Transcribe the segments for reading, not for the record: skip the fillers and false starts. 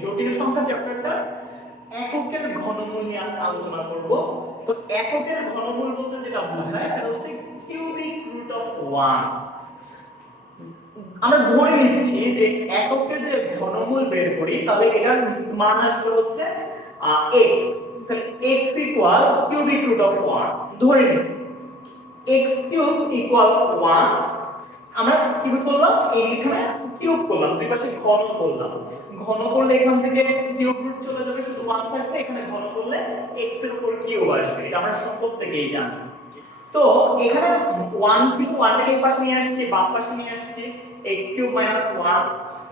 জটিল সংখ্যা চ্যাপ্টারটা এককের ঘনমূল নিয়ে আলোচনা করব। তো এককের ঘনমূল বলতে যেটা বোঝায় সেটা হচ্ছে কিউবিক রুট অফ 1। আমরা ধরে নিচ্ছি যে এককের যে ঘনমূল বের করি তাহলে এটার মান আসবে হচ্ছে x। তাহলে x equal cubic root of 1 ধরে নিচ্ছি x কিউব ইকুয়াল 1। আমরা কি করলাম এইখানে কিউব করলাম, দুই পাশে ঘন করলাম। ঘন করলে এখান থেকে কিউব রুট চলে যাবে, শুধু 1 থাকবে। এখানে ঘন করলে x এর উপর কিউব আসবে, এটা আমরা সূত্র থেকেই জানি। তো এখানে 1 ছিল, 1 টাকে এই পাশে নিয়ে আসছি, বাম পাশে নিয়ে আসছি, x কিউব মাইনাস 1।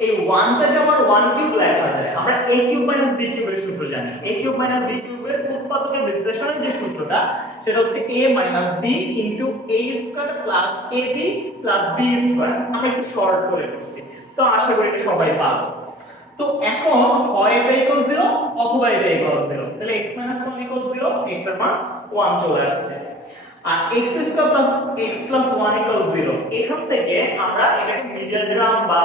এই 1 টাকে আমার 1 কিউব লেখা যায়। আমরা a কিউব মাইনাস b কিউবের সূত্র জানি। a কিউব মাইনাস b কিউবের উৎপাদকের বিশ্লেষণের যে সূত্রটা সেটা হচ্ছে a minus b into a square plus ab plus b square. আমরা একটু শর্ট করে করছি, তো আশা করি এটা সবাই পারো। তো এখন হয় এটা ইকুয়াল 0 অথবা এটা ইকুয়াল 0, তাহলে x 1 ইকুয়াল 0, x এর মান 1 চলে আসছে। আর x square plus x plus 1 equal 0, এখান থেকে আমরা এটাকে মিডল গ্রাম বা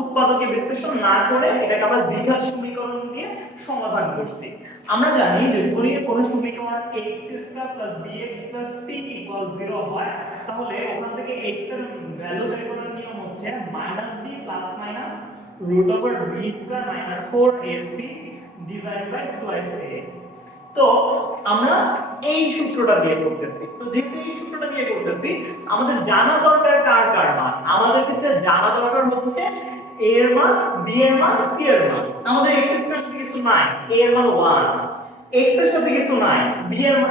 উৎপাদকে বিশ্লেষণ না করে এটাকে আমরা দ্বিঘাত সমীকরণ দিয়ে সমাধান করছি। আমরা জানি যে যদি কোনো সমীকরণ x square plus bx plus c equal 0 হয় তাহলে ওখান থেকে x এর ভ্যালু বের করার নিয়ম হচ্ছে minus b plus minus root over b square minus 4ac divided by twice a। তো আমরা এই সূত্রটা দিয়ে করতেছি। তো যেহেতু এই সূত্রটা দিয়ে করতেছি আমাদের জানা দরকার কার কার মান। আমাদের ক্ষেত্রে জানা দরকার হচ্ছে a এর মান, b এর মান, c এর মান। আমাদের x এর সাথে কিছু নাই, a এর মান 1, x এর সাথে কিছু নাই, b এর মান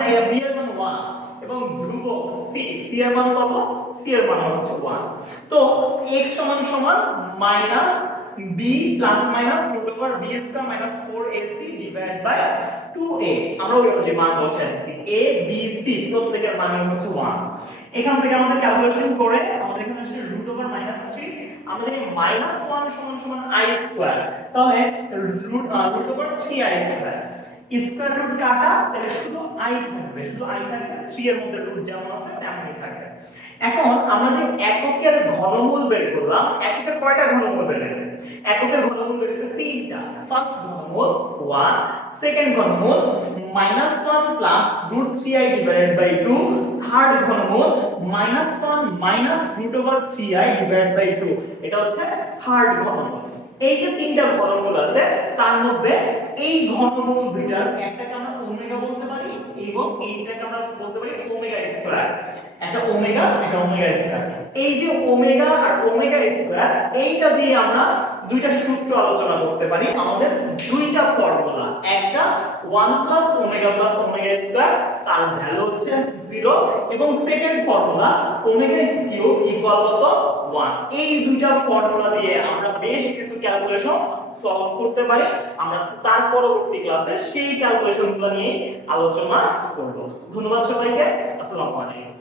1 এবং ধ্রুবক c, c এর মান কত, c এর মান হচ্ছে 1। তো x সমান সমান minus b plus minus root over b square minus 4ac divided by 2a। আমরা ওই যে মান বসাই দিচ্ছি a b c প্রত্যেকের মান হচ্ছে 1। এখান থেকে আমাদের ক্যালকুলেশন করে আমাদের এখানে আসছে root over minus 3। আমরা জানি minus 1 সমান সমান i স্কয়ার, তাহলে root over 3i square. Square root কাটা, তাহলে শুধু i থাকবে, শুধু i থাকবে, 3 এর মধ্যে রুট যেমন আছে তেমনই থাকবে। এখন আমরা যে এককের ঘনমূল বের করলাম, এককের কয়টা ঘনমূল বের হয়েছে? এককের ঘনমূল বের হয়েছে 3টা। ফার্স্ট ঘনমূল 1, সেকেন্ড ঘনমূল -1 plus √3i divided by 2, third ঘনমূল -1 মাইনাস √3i ডিভাইডেড বাই 2, এটা হচ্ছে থার্ড ঘনমূল। এই যে তিনটা ঘনমূল আছে তার মধ্যে এই ঘনমূল দুইটার একটাকে আমরা ওমেগা বলতে পারি এবং এইটাকে আমরা বলতে পারি ওমেগা স্কয়ার। একটা ওমেগা, একটা ওমেগা স্কয়ার। এই যে ওমেগা আর ওমেগা স্কয়ার, এইটা দিয়ে আমরা দুইটা সূত্র আলোচনা করতে পারি। আমাদের দুইটা ফর্মুলা, একটা 1 প্লাস ওমেগা স্কয়ার, তার ভ্যালু হচ্ছে 0, এবং second formula omega cube equal কত 1। এই দুইটা ফর্মুলা দিয়ে আমরা বেশ কিছু ক্যালকুলেশন সলভ করতে পারি। আমরা তার পরবর্তী ক্লাসে সেই ক্যালকুলেশনগুলো নিয়ে আলোচনা করব। ধন্যবাদ সবাইকে, আসসালামু আলাইকুম।